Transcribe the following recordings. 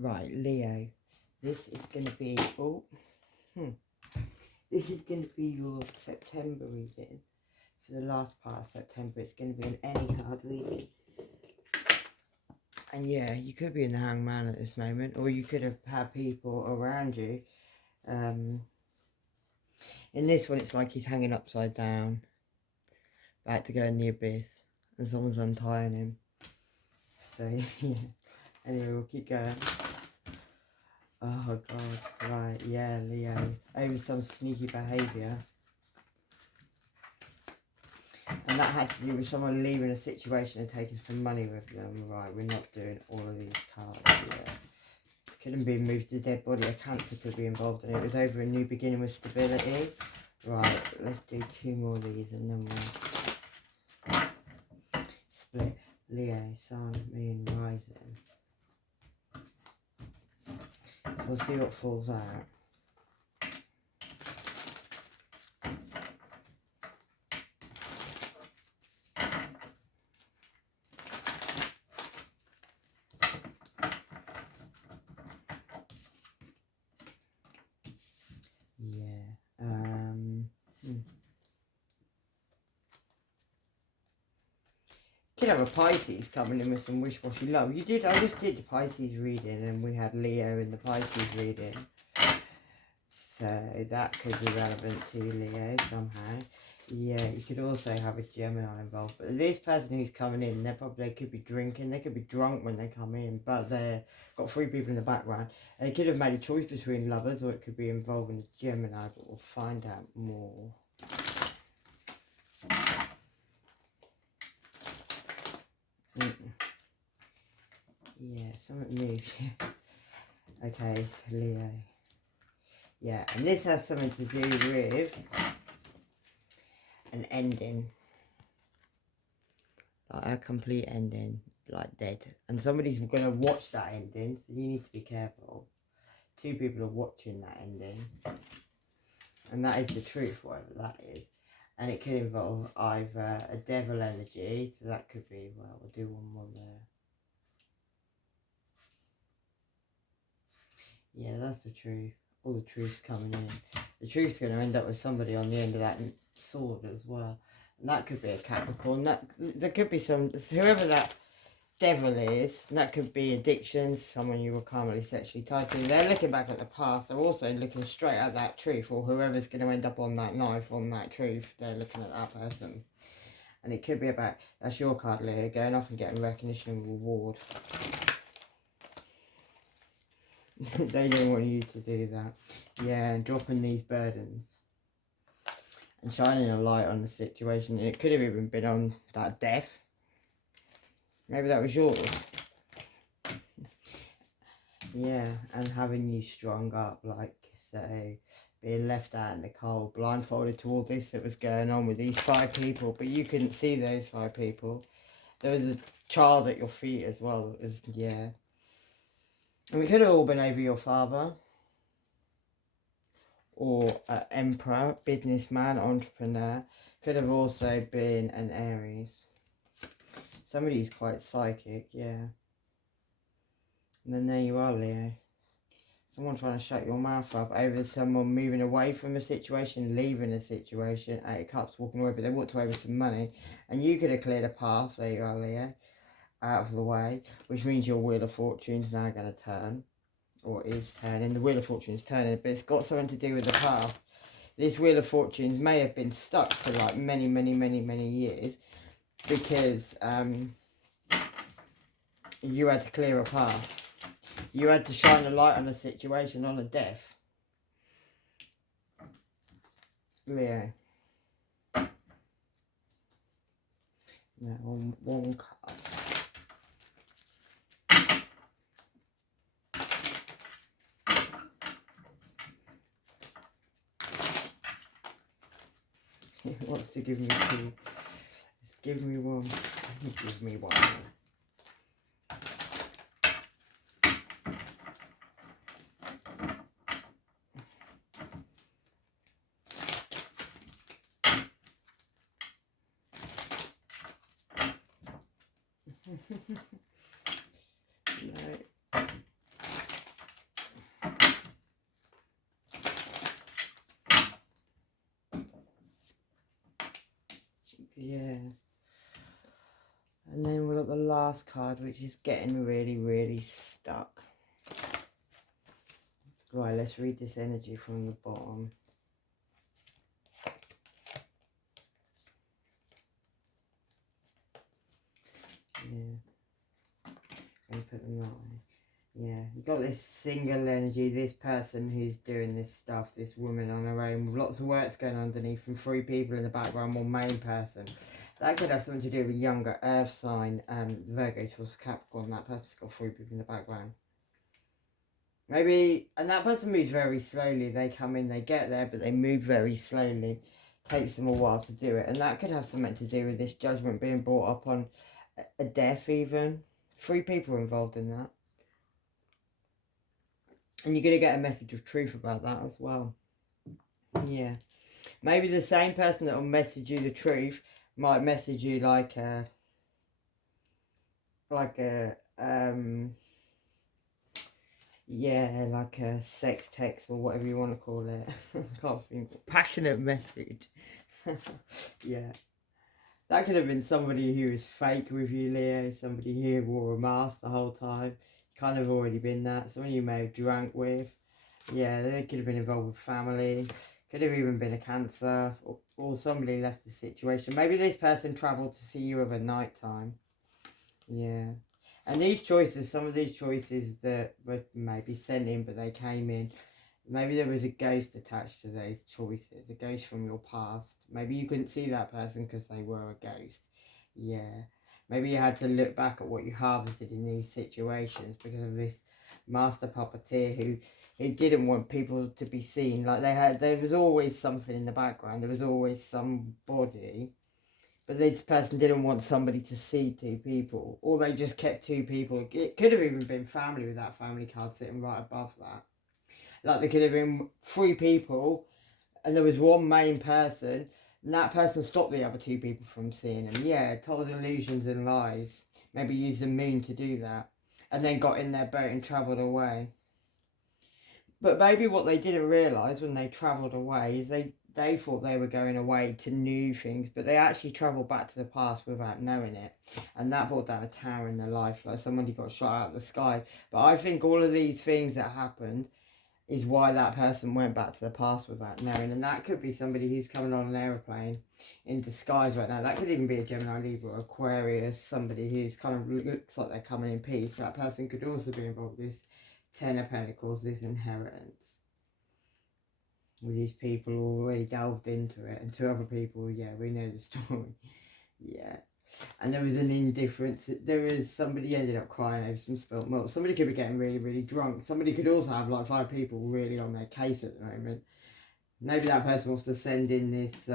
Right, Leo. This is going to be... Oh. This is going to be your September reading. For the last part of September, it's going to be an any card reading. And yeah, you could be in the hangman at this moment, or you could have had people around you. In this one, it's like he's hanging upside down, about to go in the abyss, and someone's untying him. So, yeah. Anyway, we'll keep going. Oh, God. Right, yeah, Leo. Over some sneaky behaviour. And that had to do with someone leaving a situation and taking some money with them. Right, we're not doing all of these cards yet. Couldn't be moved to a dead body. A cancer could be involved in it. It was over a new beginning with stability. Right, let's do 2 more of these and then we'll split. Leo, Sun, Moon, Rising. So we'll see what falls out. Could have a Pisces coming in with some wish-washy love. You did, I just did the Pisces reading and we had Leo in the Pisces reading. So that could be relevant to Leo somehow. Yeah, you could also have a Gemini involved. But this person who's coming in, they could be drinking, they could be drunk when they come in, but they've got 3 people in the background. They could have made a choice between lovers, or it could be involving a Gemini, but we'll find out more. Yeah, something moved. Okay, Leo. Yeah, and this has something to do with an ending. Like a complete ending, like dead. And somebody's going to watch that ending, so you need to be careful. 2 people are watching that ending. And that is the truth, whatever that is. And it could involve either a devil energy, so that could be, well, we'll do one more there. Yeah, that's the truth. All the truth's coming in. The truth's going to end up with somebody on the end of that sword as well. And that could be a Capricorn. There could be some, whoever that devil is, and that could be addictions, someone you were karmically sexually tied to. They're looking back at the past. They're also looking straight at that truth, or whoever's going to end up on that knife, on that truth. They're looking at that person. And it could be about, that's your card, Leo, going off and getting recognition and reward. They don't want you to do that. Yeah, and dropping these burdens. And shining a light on the situation. And it could have even been on that death. Maybe that was yours. Yeah, and having you strung up, like, so, being left out in the cold, blindfolded to all this that was going on with these 5 people. But you couldn't see those 5 people. There was a child at your feet as well. It was, yeah. And it could have all been over your father, or an emperor, businessman, entrepreneur. Could have also been an Aries. Somebody who's quite psychic, yeah. And then there you are, Leo. Someone trying to shut your mouth up over someone moving away from a situation, leaving a situation, 8 of Cups, walking away, but they walked away with some money. And you could have cleared a path, there you are, Leo, out of the way, which means your Wheel of Fortune's now going to turn. Or is turning. The Wheel of Fortune's turning, but it's got something to do with the past. This Wheel of Fortunes may have been stuck for like many years because you had to clear a path. You had to shine a light on a situation, on a death. Leo. Now, one card. He wants to give me 2. Just give me 1. Give me 1. No. Yeah. And then we've got the last card, which is getting really, really stuck. Right, let's read this energy from the bottom. Yeah. Let me put them that way. Yeah, you got this single energy, this person who's doing this stuff, this woman on her own with lots of works going underneath from 3 people in the background, one main person. That could have something to do with younger earth sign, Virgo towards Capricorn. That person's got 3 people in the background. Maybe, and that person moves very slowly. They come in, they get there, but they move very slowly. Takes them a while to do it. And that could have something to do with this judgment being brought up on a death even. 3 people are involved in that. And you're going to get a message of truth about that as well. Yeah. Maybe the same person that will message you the truth might message you like a sex text or whatever you want to call it. I can't think. Passionate message. Yeah. That could have been somebody who was fake with you, Leo. Somebody who wore a mask the whole time. Kind of already been that. Someone you may have drank with. Yeah, they could have been involved with family. Could have even been a cancer. Or somebody left the situation. Maybe this person travelled to see you over night time. Yeah. And these choices, some of these choices that were maybe sent in but they came in. Maybe there was a ghost attached to those choices. A ghost from your past. Maybe you couldn't see that person because they were a ghost. Yeah. Maybe you had to look back at what you harvested in these situations because of this master puppeteer who didn't want people to be seen. Like there was always something in the background. There was always somebody. But this person didn't want somebody to see 2 people. Or they just kept 2 people. It could have even been family with that family card sitting right above that. Like there could have been 3 people and there was one main person and that person stopped the other 2 people from seeing them. Yeah, told illusions and lies. Maybe used the moon to do that. And then got in their boat and travelled away. But maybe what they didn't realise when they travelled away is they thought they were going away to new things, but they actually travelled back to the past without knowing it. And that brought down a tower in their life, like somebody got shot out of the sky. But I think all of these things that happened is why that person went back to the past without knowing. And that could be somebody who's coming on an aeroplane in disguise right now. That could even be a Gemini, Libra, Aquarius, somebody who's kind of looks like they're coming in peace. That person could also be involved with this 10 of Pentacles, this inheritance. With these people already delved into it. And 2 other people, yeah, we know the story. Yeah. And there was an indifference. There was somebody ended up crying over some spilt milk. Somebody could be getting really, really drunk. Somebody could also have like 5 people really on their case at the moment. Maybe that person wants to send in this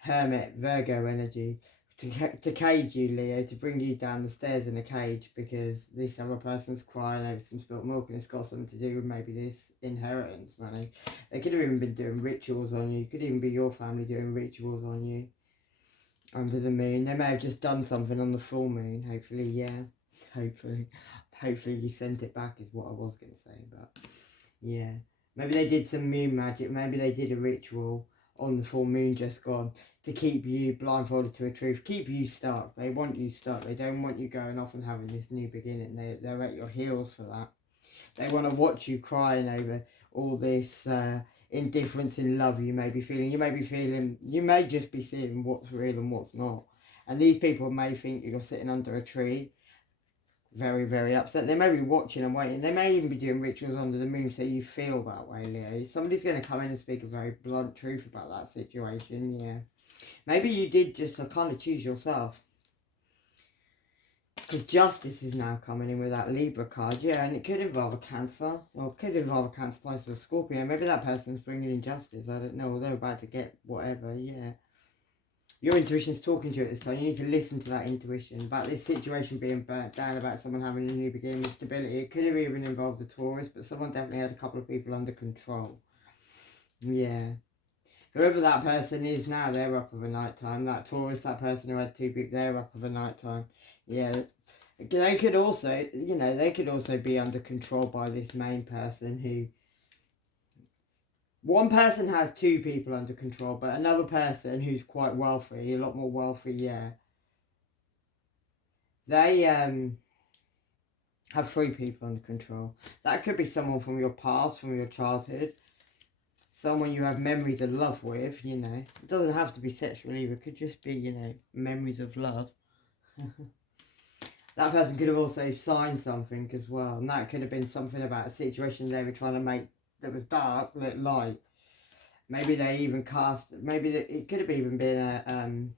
hermit Virgo energy to cage you, Leo, to bring you down the stairs in a cage because this other person's crying over some spilt milk and it's got something to do with maybe this inheritance money. They could have even been doing rituals on you. It could even be your family doing rituals on you. Under the moon. They may have just done something on the full moon. Hopefully, yeah. Hopefully you sent it back is what I was going to say. But, yeah. Maybe they did some moon magic. Maybe they did a ritual on the full moon just gone to keep you blindfolded to a truth. Keep you stuck. They want you stuck. They don't want you going off and having this new beginning. They're at your heels for that. They want to watch you crying over all this indifference in love you may be feeling. You may just be seeing what's real and what's not. And these people may think you're sitting under a tree, very, very upset. They may be watching and waiting. They may even be doing rituals under the moon so you feel that way, Leo. Somebody's going to come in and speak a very blunt truth about that situation, yeah. Maybe you did just kind of choose yourself. Because justice is now coming in with that Libra card, yeah, and it could involve a Cancer, or it could involve a Cancer, Pisces, or Scorpio. Maybe that person's bringing in justice, I don't know, or they're about to get whatever, yeah. Your intuition's talking to you at this time. You need to listen to that intuition about this situation being burnt down, about someone having a new beginning, stability. It could have even involved a Taurus, but someone definitely had a couple of people under control. Yeah. Whoever that person is now, they're up of a night time. That Taurus, that person who had 2 people, they're up of a night time. Yeah. They could also, they could also be under control by this main person who One person has 2 people under control, but another person who's quite wealthy, a lot more wealthy, yeah, they have 3 people under control. That could be someone from your past, from your childhood, someone you have memories of love with, you know. It doesn't have to be sexual either, it could just be, you know, memories of love. That person could have also signed something as well, and that could have been something about a situation they were trying to make that was dark, lit light. Maybe they even cast, maybe it could have even been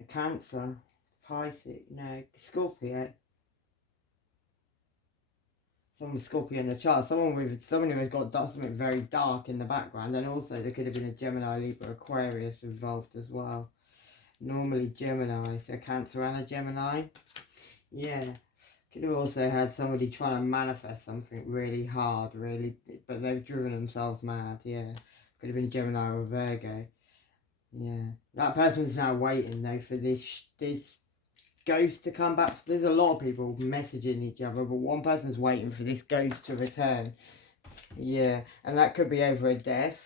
a Cancer, Pisces, no, Scorpio. Someone with Scorpio in the chart, someone who has got something very dark in the background, and also there could have been a Gemini, Libra, Aquarius involved as well. Normally Gemini, so Cancer and a Gemini. Yeah. Could have also had somebody trying to manifest something really hard, but they've driven themselves mad, yeah. Could have been Gemini or Virgo. Yeah. That person's now waiting though for this ghost to come back. There's a lot of people messaging each other, but one person's waiting for this ghost to return. Yeah, and that could be over a death.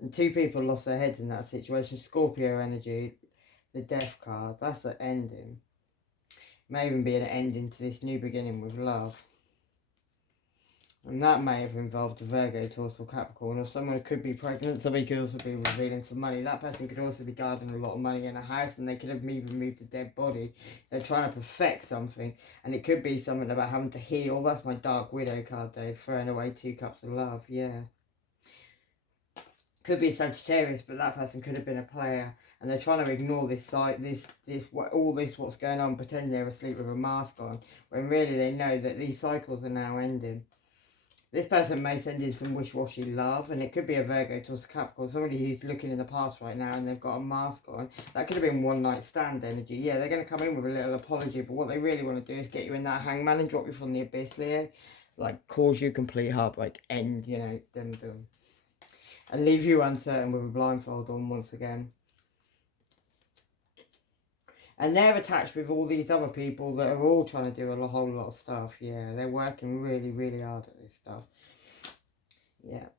And 2 people lost their heads in that situation. Scorpio energy, the death card, that's the ending. May even be an ending to this new beginning with love. And that may have involved a Virgo, Taurus or Capricorn, or someone could be pregnant, somebody could also be revealing some money. That person could also be guarding a lot of money in a house, and they could have even moved a dead body. They're trying to perfect something, and it could be something about having to heal. That's my Dark Widow card, though, throwing away 2 cups of love, yeah. Could be a Sagittarius, but that person could have been a player, and they're trying to ignore what's going on, pretending they're asleep with a mask on, when really they know that these cycles are now ending. This person may send in some wish-washy love, and it could be a Virgo, Taurus, Capricorn, somebody who's looking in the past right now and they've got a mask on. That could have been one-night stand energy. Yeah, they're going to come in with a little apology, but what they really want to do is get you in that hangman and drop you from the abyss, Leo. Like, cause you complete heartbreak, end, you know, dum. And leave you uncertain with a blindfold on once again. And they're attached with all these other people that are all trying to do a whole lot of stuff. Yeah, they're working really, really hard at this stuff. Yeah.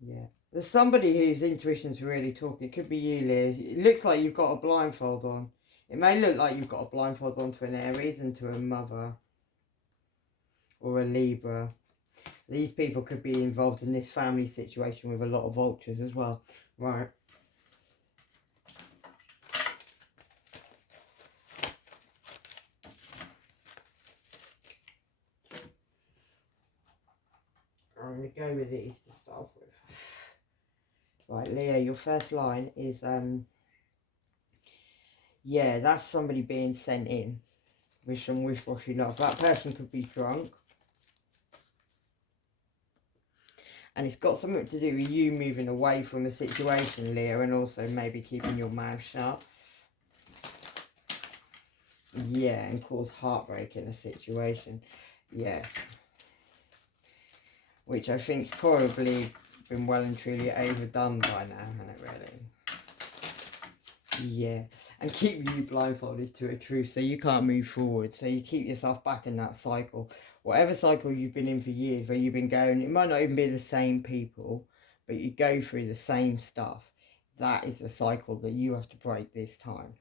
Yeah. There's somebody whose intuition's really talking. It could be you, Liz. It looks like you've got a blindfold on. It may look like you've got a blindfold on to an Aries and to a Mother. Or a Libra. These people could be involved in this family situation with a lot of vultures as well. Right. I'm going to go with these to start with. Right, Leo, your first line is, yeah, that's somebody being sent in with some wish-washy love. That person could be drunk. And it's got something to do with you moving away from the situation, Leo, and also maybe keeping your mouth shut. Yeah, and cause heartbreak in a situation. Yeah. Which I think's probably been well and truly overdone by now, hasn't it, really? Yeah. And keep you blindfolded to a truth so you can't move forward. So you keep yourself back in that cycle. Whatever cycle you've been in for years, where you've been going, it might not even be the same people, but you go through the same stuff. That is the cycle that you have to break this time.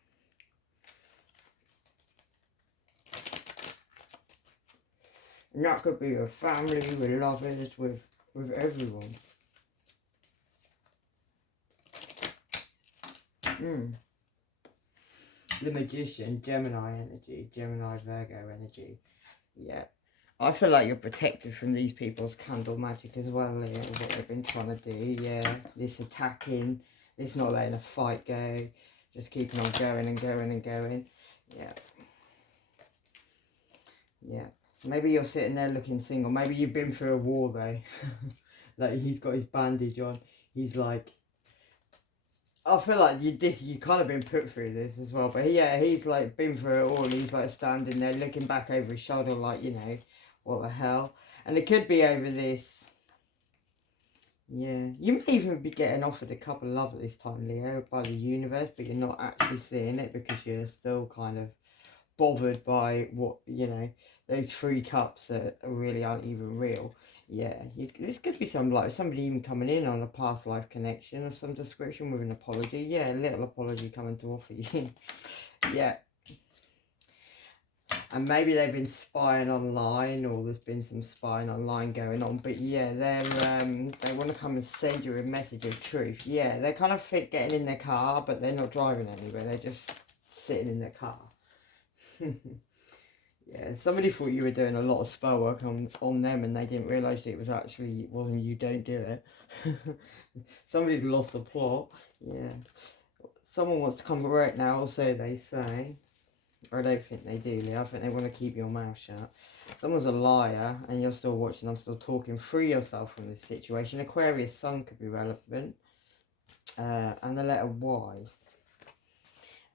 And that could be with family, with lovers, with everyone. The Magician, Gemini energy, Gemini, Virgo energy. Yeah. I feel like you're protected from these people's candle magic as well, Leo, what they've been trying to do. Yeah, this attacking, this not letting a fight go, just keeping on going and going and going. Yeah. Yeah. Maybe you're sitting there looking single. Maybe you've been through a war, though. Like, he's got his bandage on. He's like... I feel like you kind of been put through this as well. But yeah, he's like been through it all. And he's like standing there looking back over his shoulder like, you know, what the hell. And it could be over this. Yeah. You may even be getting offered a couple of love at this time, Leo, by the universe. But you're not actually seeing it because you're still kind of bothered by what, you know, those 3 cups that really aren't even real. Yeah, this could be somebody even coming in on a past life connection of some description with an apology. Yeah, a little apology coming to offer you. Yeah. And maybe they've been spying online, or there's been some spying online going on. But yeah, they want to come and send you a message of truth. Yeah, they're kind of fit getting in their car, but they're not driving anywhere. They're just sitting in their car. Yeah, somebody thought you were doing a lot of spell work on them, and they didn't realise it wasn't you. Don't do it. Somebody's lost the plot. Yeah, someone wants to come right now, or so they say. I don't think they do, Lee. I think they want to keep your mouth shut. Someone's a liar, and you're still watching. I'm still talking. Free yourself from this situation. Aquarius sun could be relevant. And the letter Y.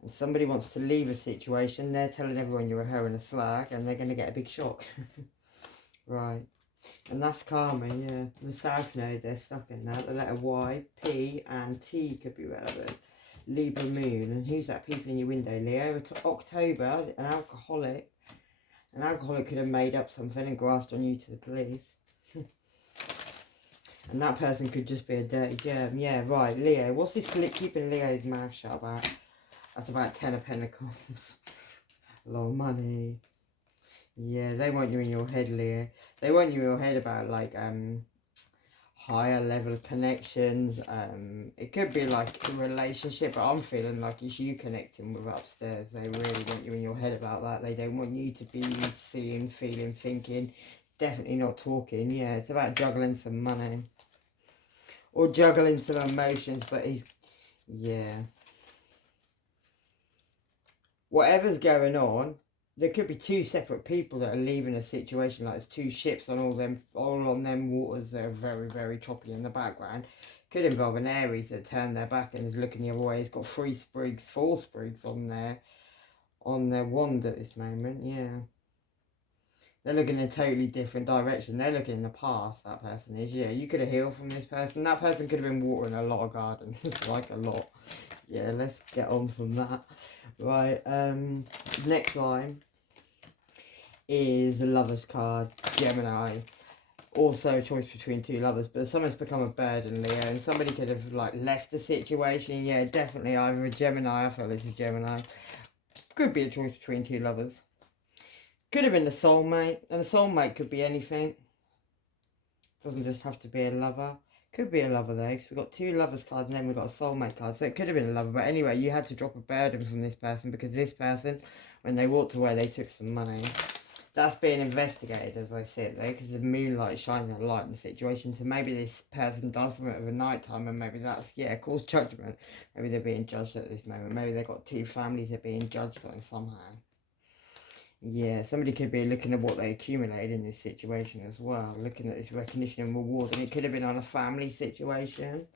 And somebody wants to leave a situation. They're telling everyone you're a hoe and a slag, and they're going to get a big shock. Right. And that's karma, yeah. The South Node, they're stuck in that. The letter Y, P, and T could be relevant. Libra moon. And who's that people in your window, Leo? October, an alcoholic. An alcoholic could have made up something and grasped on you to the police. And that person could just be a dirty germ. Yeah, right, Leo. What's this keeping Leo's mouth shut about? That's about 10 of Pentacles. A lot of money. Yeah, they want you in your head, Leo. They want you in your head about, like, higher level connections. It could be like a relationship, but I'm feeling like it's you connecting with upstairs. They really want you in your head about that. They don't want you to be seeing, feeling, thinking. Definitely not talking. Yeah, it's about juggling some money. Or juggling some emotions, but yeah. Whatever's going on, there could be 2 separate people that are leaving a situation. Like there's 2 ships on all on them waters that are very, very choppy in the background. Could involve an Aries that turned their back and is looking the other way. It's got 4 sprigs on their wand at this moment. Yeah, they're looking in a totally different direction. They're looking in the past. That person is. Yeah, you could have healed from this person. That person could have been watering a lot of gardens, like a lot. Yeah, let's get on from that. Right, next line is the Lover's card, Gemini. Also a choice between 2 lovers, but someone's become a burden, Leo, and somebody could have, like, left the situation. Yeah, definitely either a Gemini. I feel it's a Gemini. Could be a choice between 2 lovers. Could have been the soulmate, and a soulmate could be anything. Doesn't just have to be a lover. Could be a lover though, because we've got 2 lovers cards and then we've got a soulmate card. So it could have been a lover. But anyway, you had to drop a burden from this person because this person, when they walked away, they took some money. That's being investigated as I see it though, because the moonlight is shining a light in the situation. So maybe this person does something over night time, and maybe that's, yeah, cause judgment. Maybe they're being judged at this moment. Maybe they've got 2 families they're being judged on somehow. Yeah, somebody could be looking at what they accumulated in this situation as well. Looking at this recognition and reward. And it could have been on a family situation.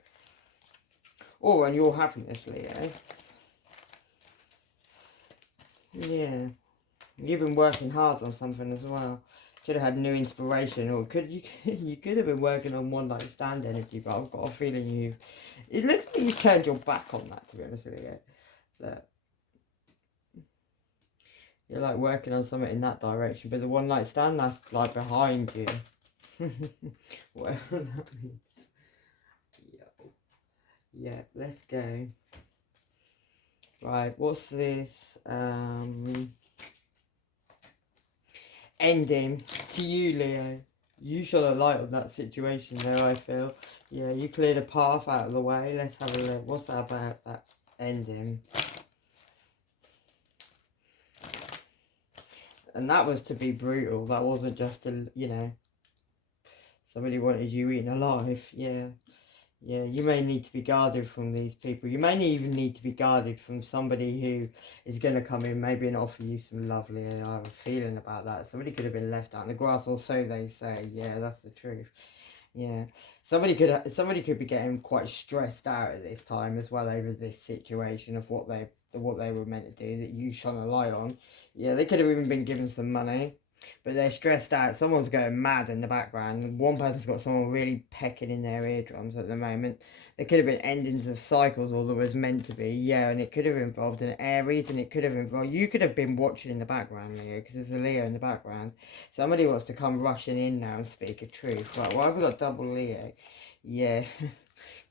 Or on your happiness, Leo. Yeah. You've been working hard on something as well. Could have had new inspiration. Or you could have been working on one night stand energy. But I've got a feeling it looks like you turned your back on that, to be honest with you. Look. You're like working on something in that direction, but the one night stand, that's like behind you. Whatever that means. Yeah, let's go. Right, what's this? Ending to you, Leo. You shone a light on that situation there, I feel. Yeah, you cleared a path out of the way. Let's have a look. What's that about, that ending? And that was to be brutal. That wasn't just to, you know, somebody wanted you eaten alive. Yeah. Yeah, you may need to be guarded from these people. You may even need to be guarded from somebody who is going to come in maybe and offer you some lovely. I have a feeling about that. Somebody could have been left out in the grass, or so they say. Yeah, that's the truth. Yeah, somebody could be getting quite stressed out at this time as well over this situation of what they were meant to do that you shone a light on. Yeah, they could have even been given some money. But they're stressed out. Someone's going mad in the background. One person's got someone really pecking in their eardrums at the moment. There could have been endings of cycles, or there was meant to be. Yeah, and it could have involved an Aries, and it could have involved... You could have been watching in the background, Leo, because there's a Leo in the background. Somebody wants to come rushing in now and speak a truth. Right, why have we got double Leo? Yeah,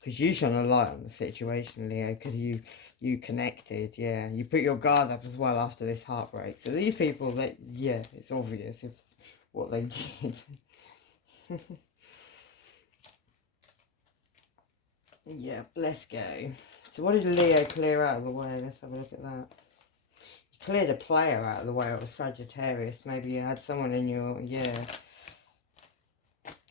because you shone a light on the situation, Leo, because you connected, yeah. You put your guard up as well after this heartbreak. So these people, that, yeah, it's obvious if what they did. Yeah, let's go. So what did Leo clear out of the way? Let's have a look at that. You cleared a player out of the way. It was Sagittarius. Maybe you had someone in your, yeah.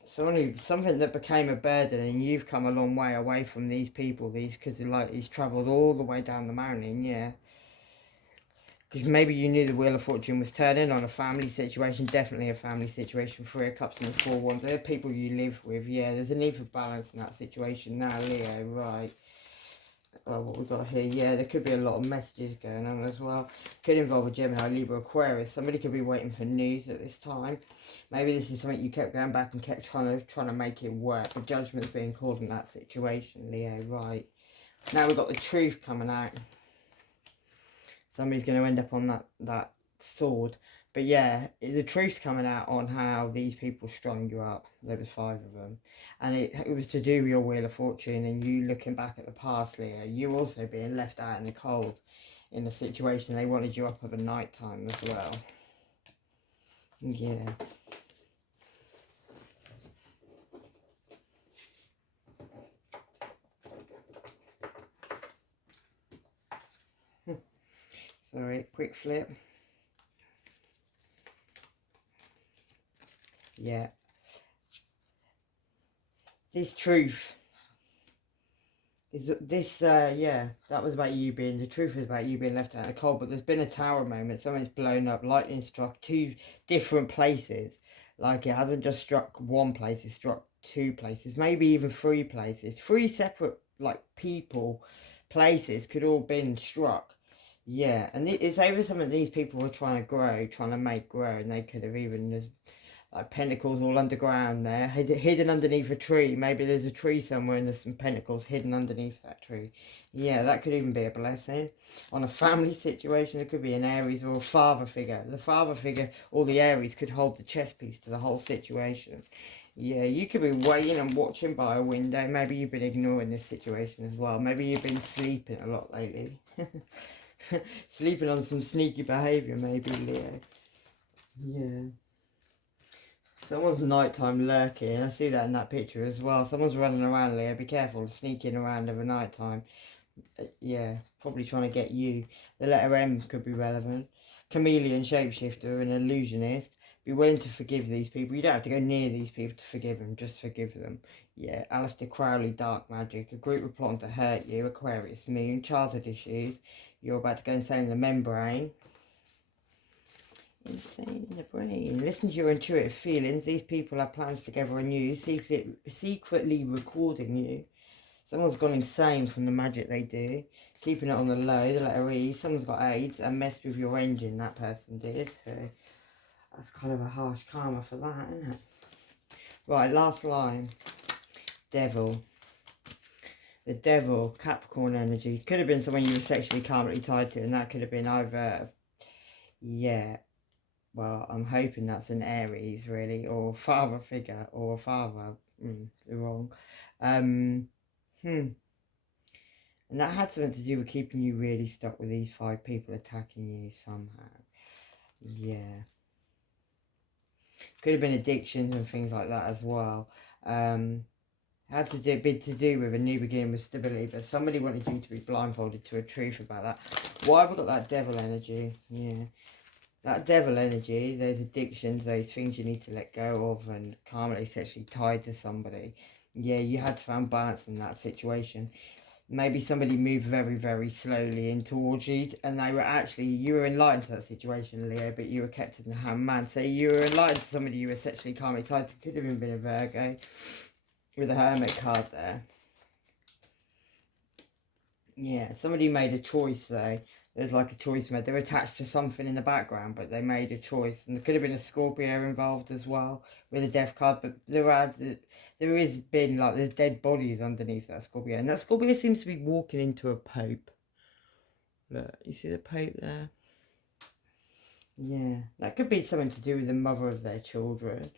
Something that became a burden, and you've come a long way away from these people, because he's travelled all the way down the mountain, yeah. Because maybe you knew the Wheel of Fortune was turning on a family situation, definitely a family situation. 3 of Cups and the 4 Wands. They're people you live with, yeah. There's a need for balance in that situation now, Leo, right. Oh, what we got here, yeah, there could be a lot of messages going on as well. Could involve a Gemini, Libra, Aquarius. Somebody could be waiting for news at this time. Maybe this is something you kept going back and kept trying to make it work. The judgment's being called in that situation, Leo, right. Now we've got the truth coming out. Somebody's going to end up on that sword. But yeah, the truth's coming out on how these people strung you up. There was 5 of them. And it was to do with your Wheel of Fortune and you looking back at the past, Leo. You also being left out in the cold in a situation. They wanted you up at the night time as well. Yeah. Sorry, quick flip. Yeah. This truth is this, yeah, that was about you being, the truth is about you being left out in the cold, but there's been a tower moment. Something's blown up, lightning struck 2 different places. Like, it hasn't just struck 1 place, it's struck 2 places, maybe even 3 places. 3 separate, like, people, places could all been struck. Yeah, and it's over something these people were trying to grow, trying to make grow, and they could have even, like pentacles all underground there, hidden underneath a tree. Maybe there's a tree somewhere and there's some pentacles hidden underneath that tree. Yeah, that could even be a blessing. On a family situation, it could be an Aries or a father figure. The father figure or the Aries could hold the chess piece to the whole situation. Yeah, you could be waiting and watching by a window. Maybe you've been ignoring this situation as well. Maybe you've been sleeping a lot lately. Sleeping on some sneaky behaviour, maybe, Leo. Yeah. Someone's nighttime lurking. I see that in that picture as well. Someone's running around, Leo. Be careful, sneaking around over nighttime. Yeah, probably trying to get you. The letter M could be relevant. Chameleon, shapeshifter, an illusionist. Be willing to forgive these people. You don't have to go near these people to forgive them. Just forgive them. Yeah, Aleister Crowley, dark magic. A group were plotting to hurt you. Aquarius, moon, childhood issues. You're about to go insane in the membrane. Insane in the brain. Listen to your intuitive feelings. These people have plans together on you, secretly recording you. Someone's gone insane from the magic they do. Keeping it on the low, the letter E. Someone's got AIDS and messed with your engine, that person did. So that's kind of a harsh karma for that, isn't it? Right, last line. Devil. The devil, Capricorn energy. Could have been someone you were sexually karmically tied to, and that could have been either, yeah, well, I'm hoping that's an Aries, really, or father figure, or father, wrong. And that had something to do with keeping you really stuck with these 5 people attacking you somehow. Yeah. Could have been addictions and things like that as well. Had to do with a new beginning with stability, but somebody wanted you to be blindfolded to a truth about that. Why have we got that devil energy? Yeah. That devil energy, those addictions, those things you need to let go of and karmically sexually tied to somebody. Yeah, you had to find balance in that situation. Maybe somebody moved very, very slowly in towards you and you were enlightened to that situation, Leo, but you were kept in the hand man. So you were enlightened to somebody you were sexually karmically tied to. Could have even been a Virgo with a Hermit card there. Yeah, somebody made a choice though. There's like a choice made. They're attached to something in the background, but they made a choice. And there could have been a Scorpio involved as well with a death card. But there is been like there's dead bodies underneath that Scorpio, and that Scorpio seems to be walking into a Pope. Look, you see the Pope there? Yeah, that could be something to do with the mother of their children,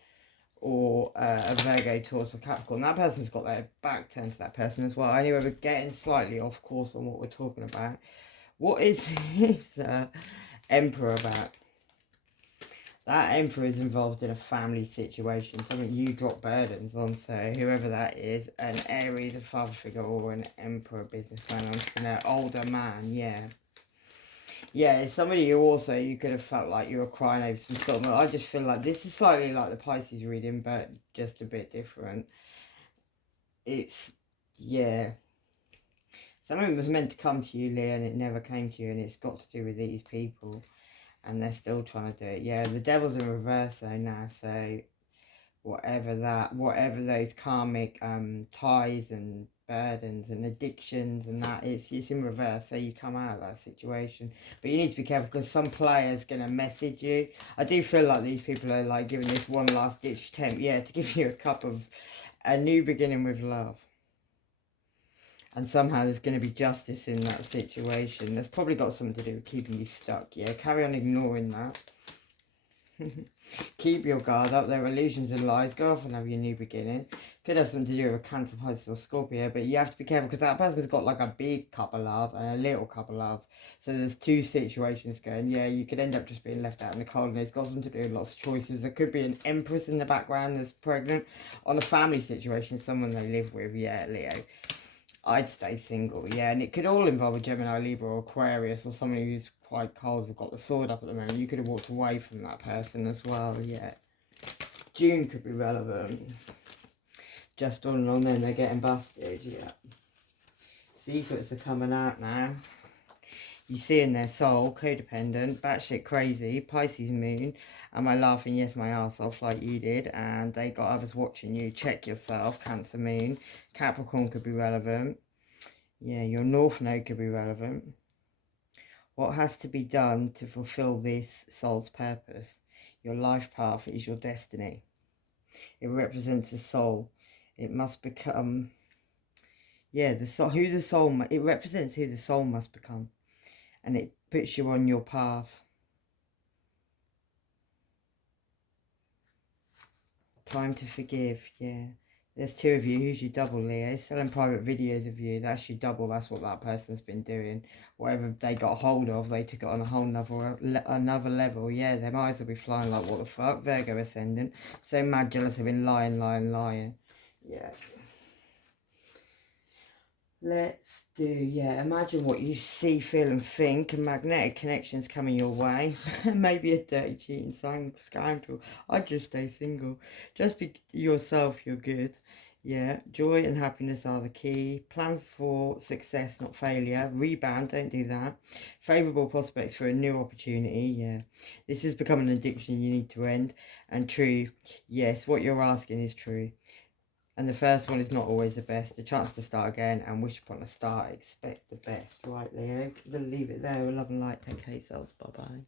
or a Virgo, Taurus, or Capricorn. That person's got their back turned to that person as well. Anyway, we're getting slightly off course on what we're talking about. What is his Emperor about? That Emperor is involved in a family situation, something you drop burdens on, so whoever that is, an Aries, a father figure, or an Emperor, businessman, entrepreneur, older man, yeah. Yeah, it's somebody who also, you could have felt like you were crying over some stuff. I just feel like this is slightly like the Pisces reading, but just a bit different. It's, yeah. Something was meant to come to you, Leo, and it never came to you, and it's got to do with these people. And they're still trying to do it. Yeah, the devil's in reverse though now, so whatever those karmic ties and burdens and addictions and that, it's in reverse, so you come out of that situation. But you need to be careful, because some player's going to message you. I do feel like these people are like giving this one last ditch attempt, yeah, to give you a new beginning with love. And somehow there's going to be justice in that situation. That's probably got something to do with keeping you stuck. Yeah, carry on ignoring that. Keep your guard up. There are illusions and lies. Go off and have your new beginning. Could have something to do with Cancer, Pisces, or Scorpio. But you have to be careful, because that person's got like a big cup of love and a little cup of love. So there's two situations going. Yeah, you could end up just being left out in the cold. And it's got something to do with lots of choices. There could be an Empress in the background that's pregnant. On a family situation, someone they live with. Yeah, Leo. I'd stay single, yeah, and it could all involve a Gemini, Libra, or Aquarius, or somebody who's quite cold, who've got the sword up at the moment. You could have walked away from that person as well, yeah. June could be relevant. Just on and on, then they're getting busted, yeah. Secrets are coming out now. You see in their soul, codependent, batshit crazy, Pisces moon. Am I laughing? Yes, my arse off like you did. And they got others watching you. Check yourself, Cancer moon. Capricorn could be relevant. Yeah, your North Node could be relevant. What has to be done to fulfill this soul's purpose? Your life path is your destiny. It represents the soul. It must become... Yeah, the soul, it represents who the soul must become. And it puts you on your path. Time to forgive, yeah. There's two of you. Who's your double, Leo? Selling private videos of you. That's your double. That's what that person's been doing. Whatever they got hold of, they took it on a whole another level. Yeah, their eyes will be flying like, what the fuck? Virgo ascendant. So mad, jealous, have been lying. Yeah. Let's do, yeah, imagine what you see, feel and think, and magnetic connections coming your way. Maybe a dirty, cheating scoundrel. I'd just stay single. Just be yourself, you're good. Yeah, joy and happiness are the key. Plan for success, not failure. Rebound, don't do that. Favourable prospects for a new opportunity, yeah. This has become an addiction you need to end. And true, yes, what you're asking is true. And the first one is not always the best. A chance to start again and wish upon a star. Expect the best. Right, Leo. We'll leave it there. With love and light. Take care yourselves. Bye-bye.